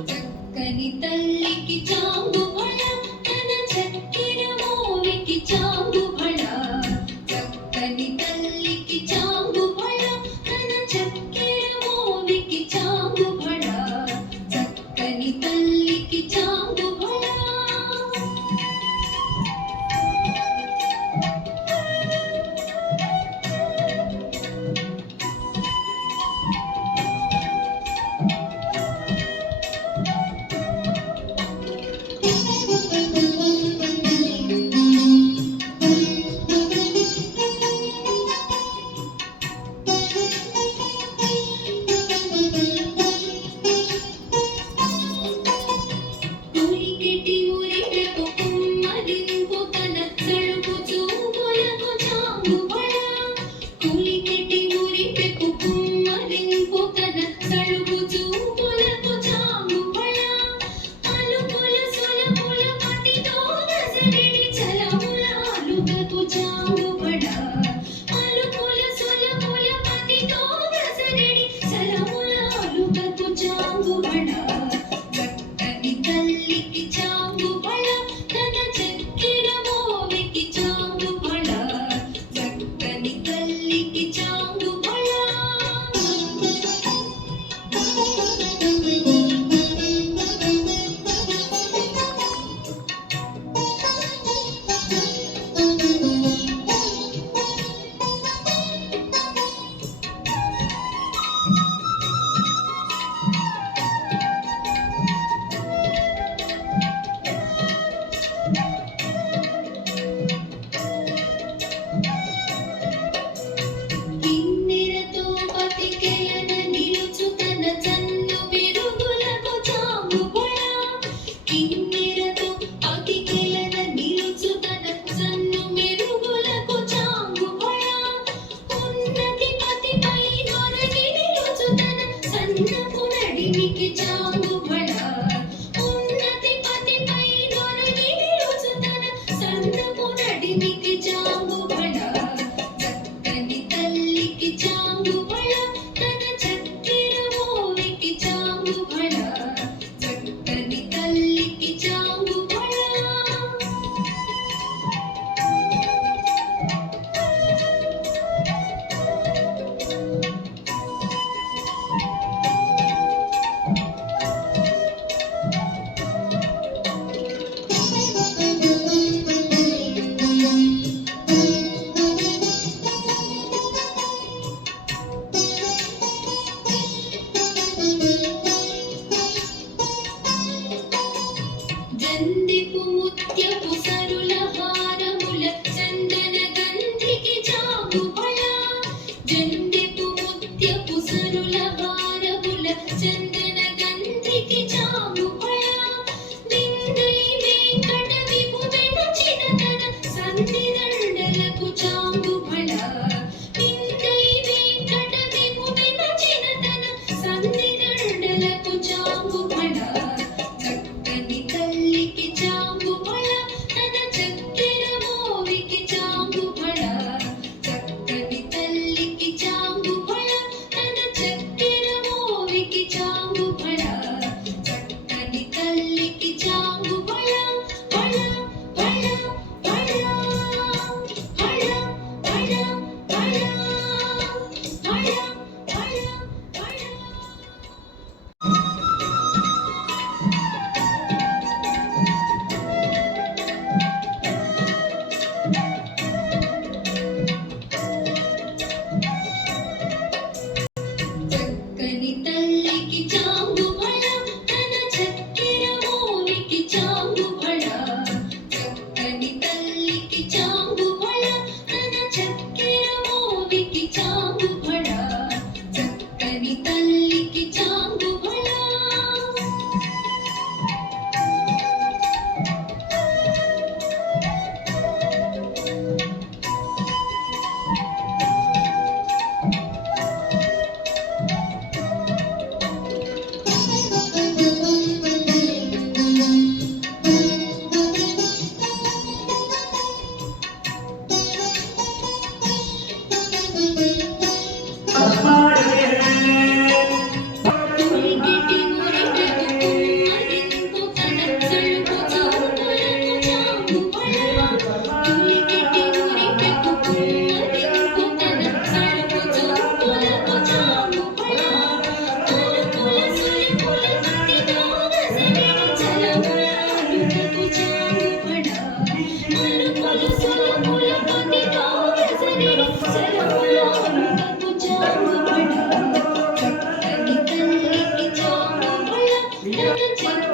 చక్కని తల్లికి చాంగుబళ తన చక్కెర మోవికి చాంగుబళ చక్కని తల్లికి చాంగుబళ తన చక్కెర మోవికి చాంగుబళ చక్కని తల్లికి చాంగుబళ ఉలికెటి ఉరికెకు కుమ్మరింపు తన తలుపు చూపులకు చాంగుబళ ఉలికెటి ఉరికెకు కుమ్మరింపు తన తలుపు చూపులకు చాంగుబళ అలుపుల సొలపుల పటితో నజరిడి చలముల అలుకకు చాంగుబళ అలుపుల సొలపుల పటితో నజరిడి చలముల అలుకకు చాంగుబళ చక్కని తల్లికి చాంగుబళ తన చక్కెర మోవికి చాంగుబళ చక్కని తల్లికి చాంగుబళ కిన్నెరతో పతికెలన నిలుచు తన చన్ను మెరుగులకు చాంగుబళ కిన్నెరతో పతికెలన నిలుచు తన చన్ను మెరుగులకు చాంగుబళ ఉన్నతి పతిపై నొరగి నిలుచు తన సన్నపు నడిమికి చాంగుబళ ఉన్నతి పతిపై నొరగి నిలుచు తన సన్నపు నడిమికి చాంగుబళ చక్కని తల్లికి చాంగుబళ తన చక్కెర మోవికి చాంగుబళ చక్కని తల్లికి చాంగుబళ చిన్న